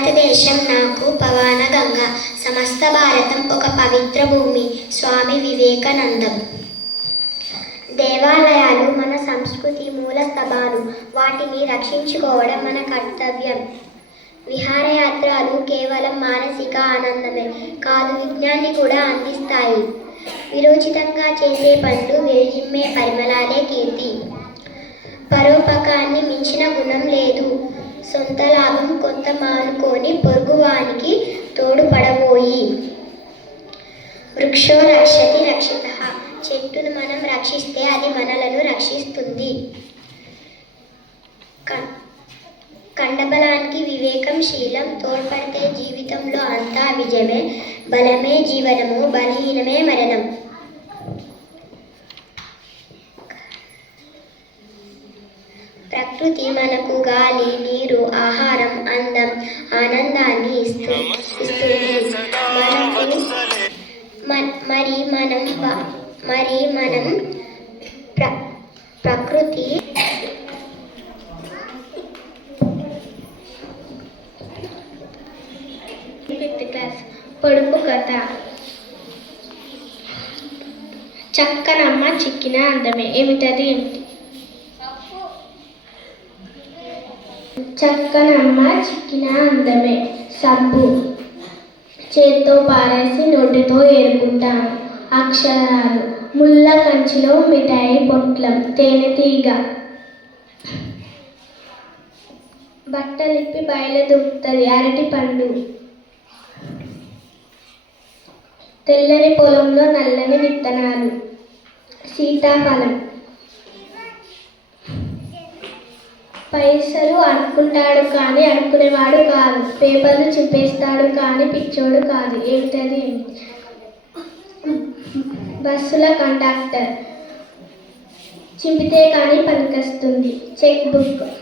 భారతదేశం నాకు పవన గంగ, సమస్త భారతం ఒక పవిత్ర భూమి. స్వామి వివేకానందం. దేవాలయాలు మన సంస్కృతి మూల స్తభాలు. వాటిని రక్షించుకోవడం మన కర్తవ్యం. విహారయాత్రలు కేవలం మానసిక ఆనందమే కాదు, విజ్ఞాన్ని కూడా అందిస్తాయి. విరోచితంగా చేసే పనులు విరజిమ్మే పరిమళాలే కీర్తి. పరోపకాన్ని మించిన గుణం లేదు. సొంత లాభం కొంత మానుకొని పొరుగువానికి తోడుపడబోయి. వృక్షో రక్షతి రక్షితః. చెట్టును మనం రక్షిస్తే అది మనలను రక్షిస్తుంది. కండబలానికి వివేకం శీలం తోడ్పడితే జీవితంలో అంతా విజయమే. బలమే జీవనము, బలహీనమే మరణం. ప్రకృతి మనకు గాలి, నీరు, ఆహారం, అందం, ఆనందాన్ని ఇస్తుంది. మనం ప్రకృతి పొడుపు కథ. చక్కనమ్మ చిక్కిన అందమే. ఏమిటది? చక్కనమ్మ చిక్కిన అందమే. సబ్బు చేత్తో పారేసి నోటితో ఏరుకుంటాను. అక్షరాలు ముళ్ళ కంచిలో మిఠాయి పొట్లం. తేనెటీగ బట్టలిప్పి బయలు దూకుతుంది. అరటి పండు తెల్లని పొలంలో నల్లని విత్తనాలు. సీతాఫలం పైసలు అనుకుంటాడు కానీ అనుకునేవాడు కాదు. పేపర్లు చింపేస్తాడు కానీ పిచ్చోడు కాదు. ఏమిటది? బస్సుల కండక్టర్ చింపితే కానీ పనికొస్తుంది. Cheque book